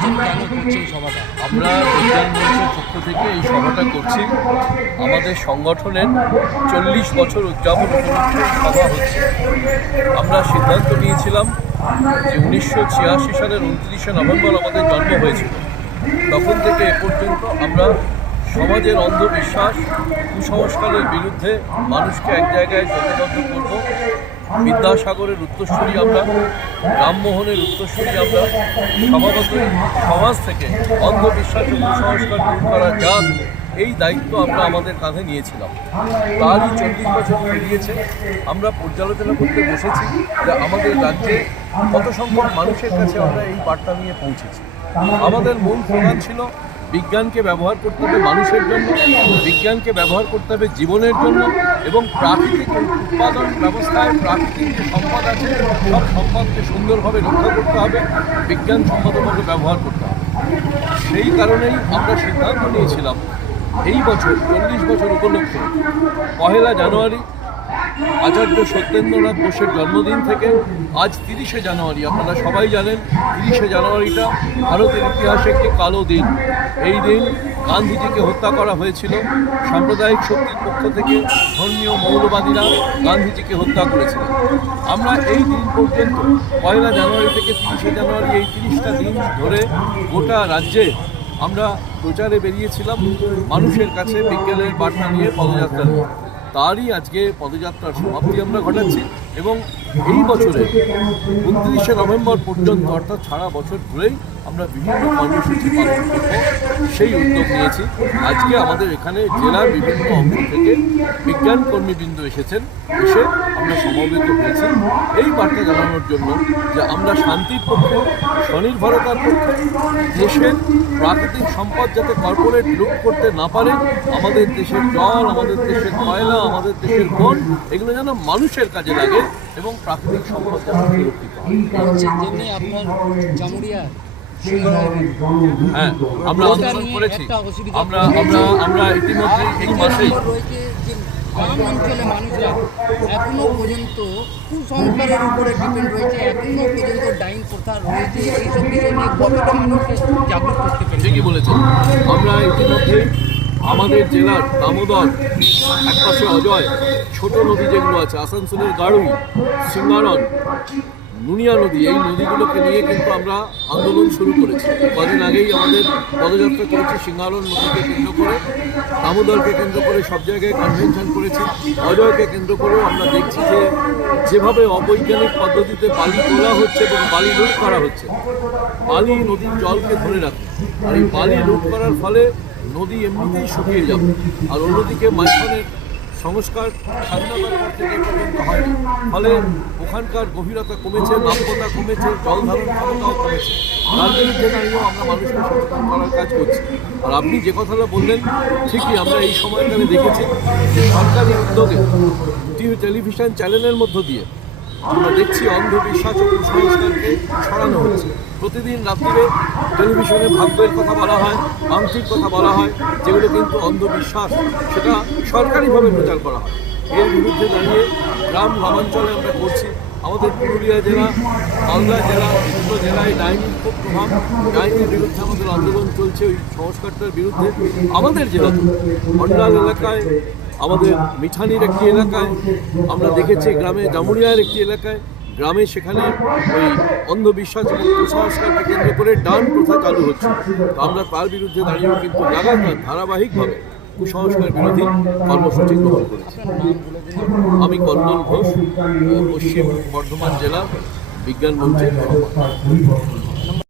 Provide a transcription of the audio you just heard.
করছেন, কেন করছেন এই সভাটা? আমরা বিজ্ঞান মঞ্চের পক্ষ থেকে এই সভাটা করছি। আমাদের সংগঠনের 40 বছর উদযাপন উপলক্ষে এই সভা হচ্ছে। আমরা সিদ্ধান্ত নিয়েছিলাম যে 1986 সালের 29শে নভেম্বর আমাদের জন্ম হয়েছিল। তখন থেকে এ পর্যন্ত আমরা সমাজের অন্ধবিশ্বাস, কুসংস্কারের বিরুদ্ধে মানুষকে এক জায়গায় জোটবদ্ধ করব। বিদ্যাসাগরের উত্তরসূরি আমরা, রামমোহনের উত্তরসূরি আমরা। স্বভাবতই সমাজ থেকে অন্ধবিশ্বাস ও কুসংস্কার দূর করা যাক, এই দায়িত্ব আমরা আমাদের কাঁধে নিয়েছিলাম। তারই 40 বছর পেরিয়েছে। আমরা পর্যালোচনা করতে বসেছি যে আমাদের রাজ্যে কত সংখ্যক মানুষের কাছে আমরা এই বার্তা নিয়ে পৌঁছেছি। আমাদের মূল প্রধান ছিল বিজ্ঞানকে ব্যবহার করতে হবে মানুষের জন্য, বিজ্ঞানকে ব্যবহার করতে হবে জীবনের জন্য, এবং প্রাকৃতিক উৎপাদন ব্যবস্থায় প্রাকৃতিক যে সম্পদ আছে সব সম্পদকে সুন্দরভাবে রক্ষা করতে হবে, বিজ্ঞানসম্মতভাবে ব্যবহার করতে হবে। সেই কারণেই আমরা সিদ্ধান্ত নিয়েছিলাম এই বছর 40 বছর উপলক্ষে 1 জানুয়ারি আচার্য সত্যেন্দ্রনাথ বোসের জন্মদিন থেকে আজ 30শে জানুয়ারি, আপনারা সবাই জানেন 30শে জানুয়ারিটা ভারতের ইতিহাসে একটি কালো দিন। এই দিন গান্ধীজিকে হত্যা করা হয়েছিল। সাম্প্রদায়িক শক্তির পক্ষ থেকে ধর্মীয় মৌলবাদীরা গান্ধীজিকে হত্যা করেছিল। আমরা এই দিন পর্যন্ত 1 জানুয়ারি থেকে 30শে জানুয়ারি এই 30টা দিন ধরে গোটা রাজ্যে আমরা প্রচারে বেরিয়েছিলাম, মানুষের কাছে বিজ্ঞানের বার্তা নিয়ে পদযাত্রা নিয়ে। তারই আজকে পদযাত্রার সমাপ্তি আমরা ঘটাচ্ছি এবং এই বছরে 29শে নভেম্বর পর্যন্ত, অর্থাৎ সারা বছর ধরেই আমরা বিভিন্ন কর্মসূচি পালন করব, সেই উদ্যোগ নিয়েছি। আজকে আমাদের এখানে জেলার বিভিন্ন অংশ থেকে বিজ্ঞান কর্মীবৃন্দ এসেছেন, এসে আমরা সমবেত হয়েছি এই বার্তা জানানোর জন্য যে আমরা শান্তির পক্ষে, স্বনির্ভরতার পক্ষে, দেশের প্রাকৃতিক সম্পদ যাতে কর্পোরেট লুট করতে না পারে, আমাদের দেশের জল, আমাদের দেশের কয়লা, আমাদের দেশের বন, এগুলো যেন মানুষের কাজে লাগে এবং প্রাকৃতিক সম্পদ যেন সুরক্ষিত হয়। যেমনি আপনার জামুরিয়া হ্যাঁ, আমরা আন্দোলন করেছি। আমরা ইতিমধ্যে এই মাসেই গ্রাম অঞ্চলে মানুষরা এখনো পর্যন্ত কুসংস্কারের উপরে ডিপেন্ড রয়েছে, এখনো পর্যন্ত ডাইং প্রথা রয়েছে। এইসব বিষয় নিয়ে কতটা মানুষকে জাগ্রত করতে পারে? ঠিকই বলেছেন। আমরা ইতিমধ্যে আমাদের জেলার দামোদর, একপাশে অজয়, ছোট নদী যেগুলো আছে, আসানসোলের গাড়ুই, সিঙ্গারন, নুনিয়া নদী, এই নদীগুলোকে নিয়ে কিন্তু আমরা আন্দোলন শুরু করেছি। কদিন আগেই আমাদের পদযাত্রা করেছি সিঙ্গারন নদীকে কেন্দ্র করে, দামোদরকে কেন্দ্র করে সব জায়গায় কনভেনশন করেছি। অজয়কে কেন্দ্র করেও আমরা দেখছি যে যেভাবে অবৈজ্ঞানিক পদ্ধতিতে বালি তোলা হচ্ছে এবং বালি লুট করা হচ্ছে, বালি নদীর জলকে ধরে রাখে, আর এই বালি লুট করার ফলে নদী এমনিতেই শুকিয়ে যাবে। আর অন্যদিকে মাঝখানের সংস্কার স্বাধীনতার পর থেকে পর্যন্ত হয়নি, ফলে ওখানকার গভীরতা কমেছে, নাব্যতা কমেছে, জল ধারণ ক্ষমতাও কমেছে। তার বিরুদ্ধে দাঁড়িয়েও আমরা মানুষকে সচেতন করার কাজ করছি। আর আপনি যে কথাটা বললেন, ঠিকই আমরা এই সময়কালে দেখেছি যে সরকারি উদ্যোগে টেলিভিশন চ্যানেলের মধ্য দিয়ে আমরা দেখছি অন্ধবিশ্বাস ও কুসংস্কারকে ছড়ানো হচ্ছে। প্রতিদিন রাত্রিরে টেলিভিশনে ভাগ্যের কথা বলা হয়, আংশিক কথা বলা হয়, যেগুলো কিন্তু অন্ধবিশ্বাস, সেটা সরকারিভাবে প্রচার করা হয়। এর বিরুদ্ধে দাঁড়িয়ে গ্রামাঞ্চলে আমরা করছি। আমাদের পুরুলিয়া জেলা, মালদা জেলা, বিভিন্ন জেলায় ডাইনির খুব প্রভাব, ডাইনির বিরুদ্ধে আমাদের আন্দোলন চলছে, ওই সংস্কারটার বিরুদ্ধে। আমাদের জেলাতে মন্ডল এলাকায়, আমাদের মিঠানির একটি এলাকায় আমরা দেখেছি, গ্রামে জামুরিয়ার একটি এলাকায়, গ্রামে সেখানে ওই অন্ধবিশ্বাস এবং কুসংস্কারকে কেন্দ্র করে ডান প্রথা চালু হচ্ছে। তো আমরা তার বিরুদ্ধে দাঁড়িয়েও কিন্তু লাগাতার ধারাবাহিকভাবে কুসংস্কার বিরোধী কর্মসূচি গ্রহণ করেছি। আমি কল্লোল ঘোষ, পশ্চিম বর্ধমান জেলা বিজ্ঞান মঞ্চের সভাপতি।